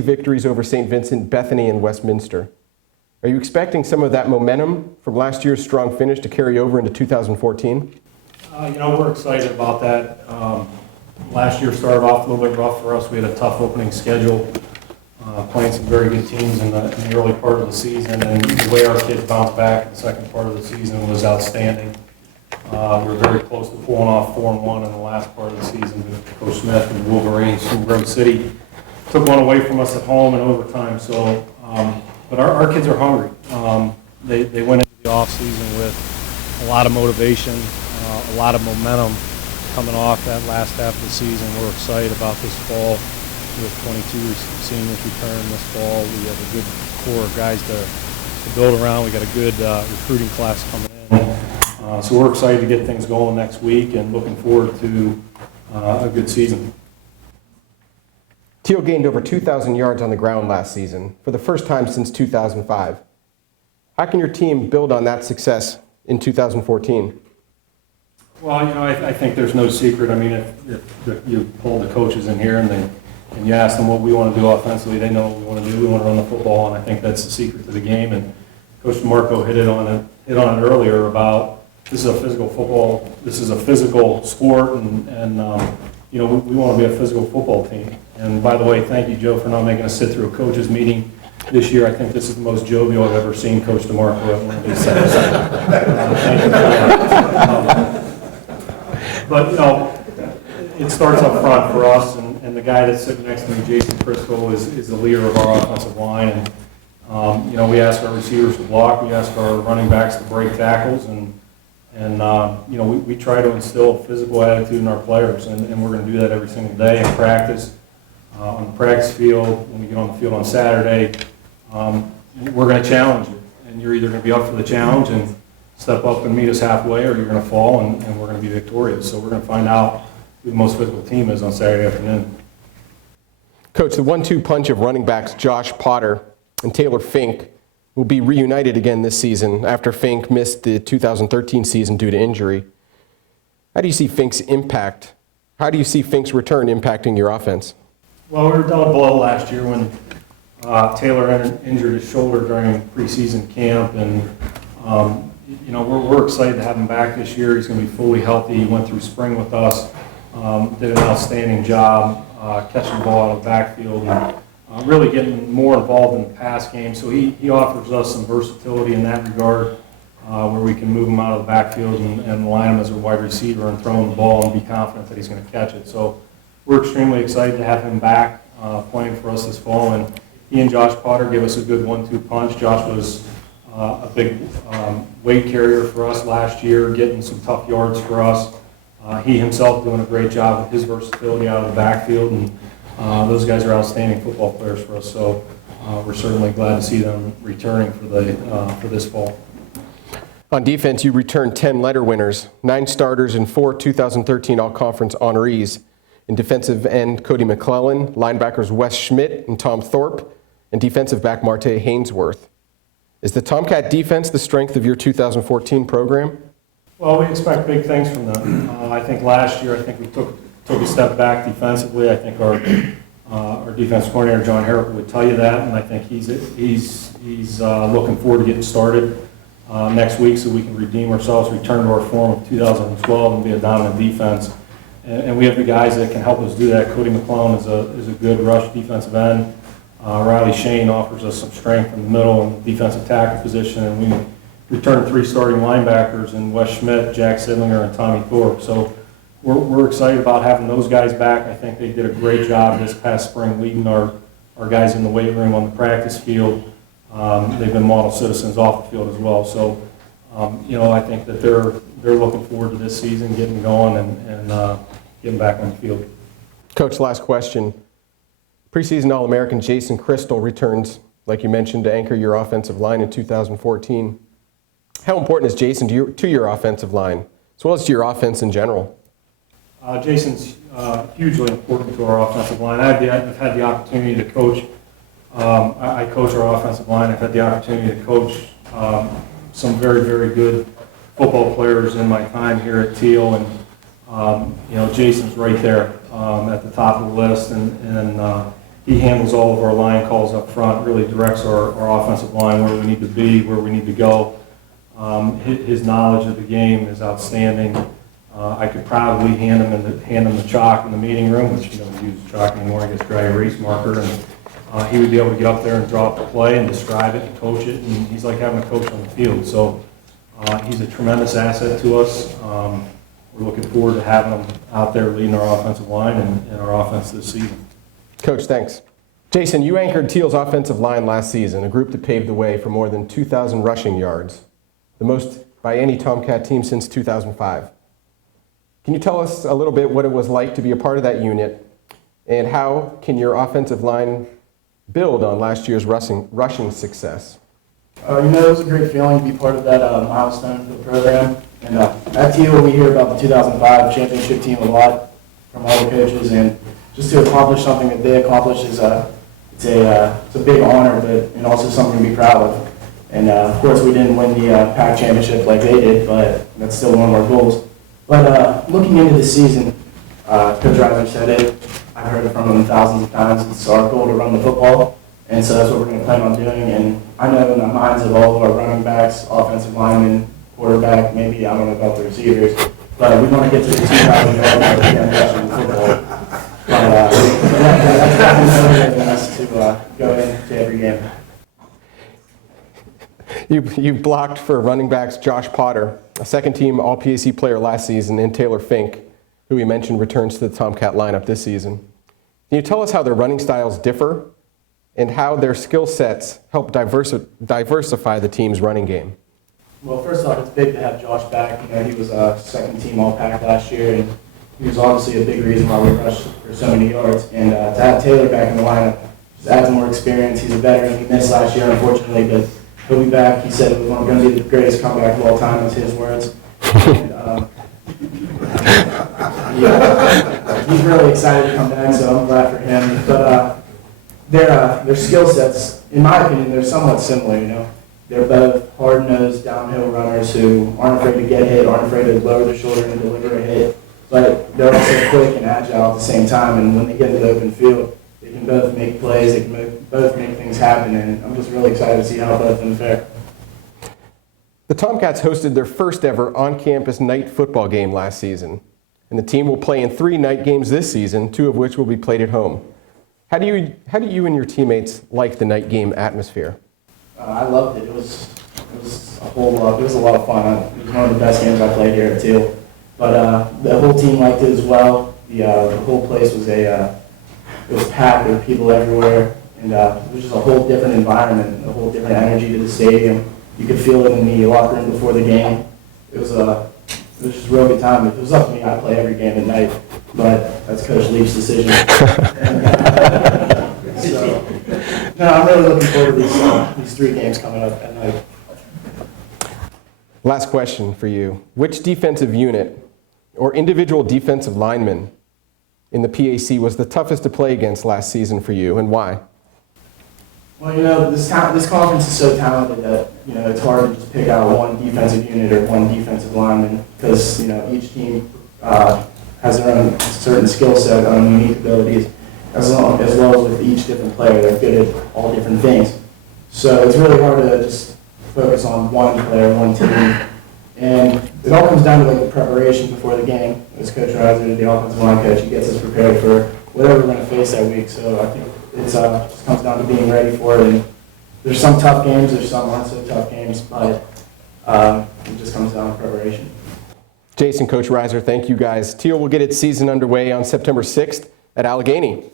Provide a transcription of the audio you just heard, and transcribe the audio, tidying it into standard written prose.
victories over St. Vincent, Bethany, and Westminster. Are you expecting some of that momentum from last year's strong finish to carry over into 2014? We're excited about that. Last year started off a little bit rough for us. We had a tough opening schedule, playing some very good teams in the early part of the season, and the way our kids bounced back in the second part of the season was outstanding. We were very close to pulling off 4-1 in the last part of the season with Coach Smith and the Wolverines from Grove City. Took one away from us at home in overtime. So, but our kids are hungry. They went into the off season with a lot of motivation, a lot of momentum coming off that last half of the season. We're excited about this fall with 22 seniors return this fall. We have a good core of guys to build around. We got a good recruiting class coming in. So we're excited to get things going next week and looking forward to a good season. Thiel gained over 2,000 yards on the ground last season for the first time since 2005. How can your team build on that success in 2014? Well, I think there's no secret. I mean, if you pull the coaches in here and you ask them what we want to do offensively, they know what we want to do. We want to run the football, and I think that's the secret to the game. And Coach DeMarco hit on it earlier about this is a physical football. This is a physical sport, and we want to be a physical football team. And by the way, thank you, Joe, for not making us sit through a coaches meeting this year. I think this is the most jovial I've ever seen Coach DeMarco at one of these settings. Thank you for that. But it starts up front for us, and the guy that's sitting next to me, Jason Crystol, is the leader of our offensive line. And we ask our receivers to block, we ask our running backs to break tackles, and we try to instill a physical attitude in our players, and we're going to do that every single day in practice, on the practice field. When we get on the field on Saturday, we're going to challenge you, and you're either going to be up for the challenge and step up and meet us halfway, or you're going to fall and we're going to be victorious. So we're going to find out who the most physical team is on Saturday afternoon. Coach, the 1-2 punch of running backs Josh Potter and Taylor Fink will be reunited again this season after Fink missed the 2013 season due to injury. How do you see Fink's return impacting your offense? Well, we were down below last year when Taylor injured his shoulder during preseason camp, and we're excited to have him back this year. He's going to be fully healthy. He went through spring with us, did an outstanding job catching the ball out of the backfield and really getting more involved in the pass game. So he offers us some versatility in that regard, where we can move him out of the backfield and line him as a wide receiver and throw him the ball and be confident that he's going to catch it. So we're extremely excited to have him back playing for us this fall. And he and Josh Potter give us a good 1-2 punch. Josh was a big weight carrier for us last year, getting some tough yards for us. He himself doing a great job with his versatility out of the backfield, and those guys are outstanding football players for us. So we're certainly glad to see them returning for this fall. On defense, you returned 10 letter winners, 9 starters, and 4 2013 All-Conference honorees. In defensive end, Cody McClellan, linebackers Wes Schmidt and Tom Thorpe, and defensive back Marte Hainsworth. Is the Tomcat defense the strength of your 2014 program? Well, we expect big things from them. I think last year, we took a step back defensively. I think our defense coordinator, John Herrick, would tell you that, and I think he's looking forward to getting started next week so we can redeem ourselves, return to our form of 2012 and be a dominant defense. And we have the guys that can help us do that. Cody McClellan is a good rush defensive end. Riley Shane offers us some strength in the middle and defensive tackle position, and we returned 3 starting linebackers in Wes Schmidt, Jack Sidlinger, and Tommy Thorpe. So we're excited about having those guys back. I think they did a great job this past spring leading our guys in the weight room on the practice field. They've been model citizens off the field as well. So I think that they're looking forward to this season, getting going and getting back on the field. Coach, last question. Preseason All-American Jason Crystol returns, like you mentioned, to anchor your offensive line in 2014. How important is Jason to your offensive line, as well as to your offense in general? Jason's hugely important to our offensive line. I've had the opportunity to coach. I coach our offensive line. I've had the opportunity to coach some very, very good football players in my time here at Thiel, and Jason's right there at the top of the list, and he handles all of our line calls up front, really directs our offensive line where we need to be, where we need to go. His knowledge of the game is outstanding. I could probably hand him the chalk in the meeting room, which he doesn't use chalk anymore. He gets dry erase marker, and he would be able to get up there and draw up the play and describe it and coach it. And he's like having a coach on the field. So he's a tremendous asset to us. We're looking forward to having him out there leading our offensive line and our offense this season. Coach, thanks. Jason, you anchored Thiel's offensive line last season, a group that paved the way for more than 2,000 rushing yards, the most by any Tomcat team since 2005. Can you tell us a little bit what it was like to be a part of that unit, and how can your offensive line build on last year's rushing success? It was a great feeling to be part of that milestone for the program. And at Thiel, we hear about the 2005 championship team a lot from all the coaches, and just to accomplish something that they accomplished is it's a big honor, but also something to be proud of. And of course, we didn't win the PAC championship like they did, but that's still one of our goals. But looking into the season, Kurt Reiser said it. I've heard it from him thousands of times. It's our goal to run the football, and so that's what we're going to plan on doing. And I know in the minds of all of our running backs, offensive linemen, quarterback, maybe I don't know about the receivers, but we want to get to the 2,000 yard mark again rushing football. But that's definitely motivating us to go into every game. You blocked for running backs Josh Potter, a second-team All-PAC player last season, and Taylor Fink, who we mentioned returns to the Tomcat lineup this season. Can you tell us how their running styles differ and how their skill sets help diversify the team's running game? Well, first off, it's big to have Josh back. He was a second-team All-PAC last year, and he was obviously a big reason why we rushed for so many yards. And to have Taylor back in the lineup just adds more experience. He's a veteran. He missed last year, unfortunately, but he'll be back. He said it was going to be the greatest comeback of all time, was his words. And, he's really excited to come back, so I'm glad for him. But their skill sets, in my opinion, they're somewhat similar. They're both hard-nosed downhill runners who aren't afraid to get hit, aren't afraid to lower their shoulder and deliver a hit. But they're also quick and agile at the same time, and when they get into the open field, they can both make plays, they can both make things happen, and I'm just really excited to see how both of them fare. The Tomcats hosted their first ever on-campus night football game last season, and the team will play in 3 night games this season, 2 of which will be played at home. How do you and your teammates like the night game atmosphere? I loved it. It was a lot of fun. It was one of the best games I played here at Thiel. But the whole team liked it as well. The whole place was it was packed. There were people everywhere, and it was just a whole different environment, a whole different energy to the stadium. You could feel it in the locker room before the game. It was just a real good time. If it was up to me, I'd play every game at night, but that's Coach Leaf's decision. No, I'm really looking forward to these 3 games coming up at night. Last question for you. Which defensive unit or individual defensive lineman in the PAC was the toughest to play against last season for you, and why? Well, this conference is so talented that, it's hard to just pick out one defensive unit or one defensive lineman because, each team has their own certain skill set, their own unique abilities, as well as with each different player. They're good at all different things. So it's really hard to just focus on one player, one team. And it all comes down to the preparation before the game. As Coach Reiser, the offensive line coach, he gets us prepared for whatever we're going to face that week. So I think it just comes down to being ready for it. And there's some tough games, there's some not so tough games, but it just comes down to preparation. Jason, Coach Reiser, thank you guys. Thiel will get its season underway on September 6th at Allegheny.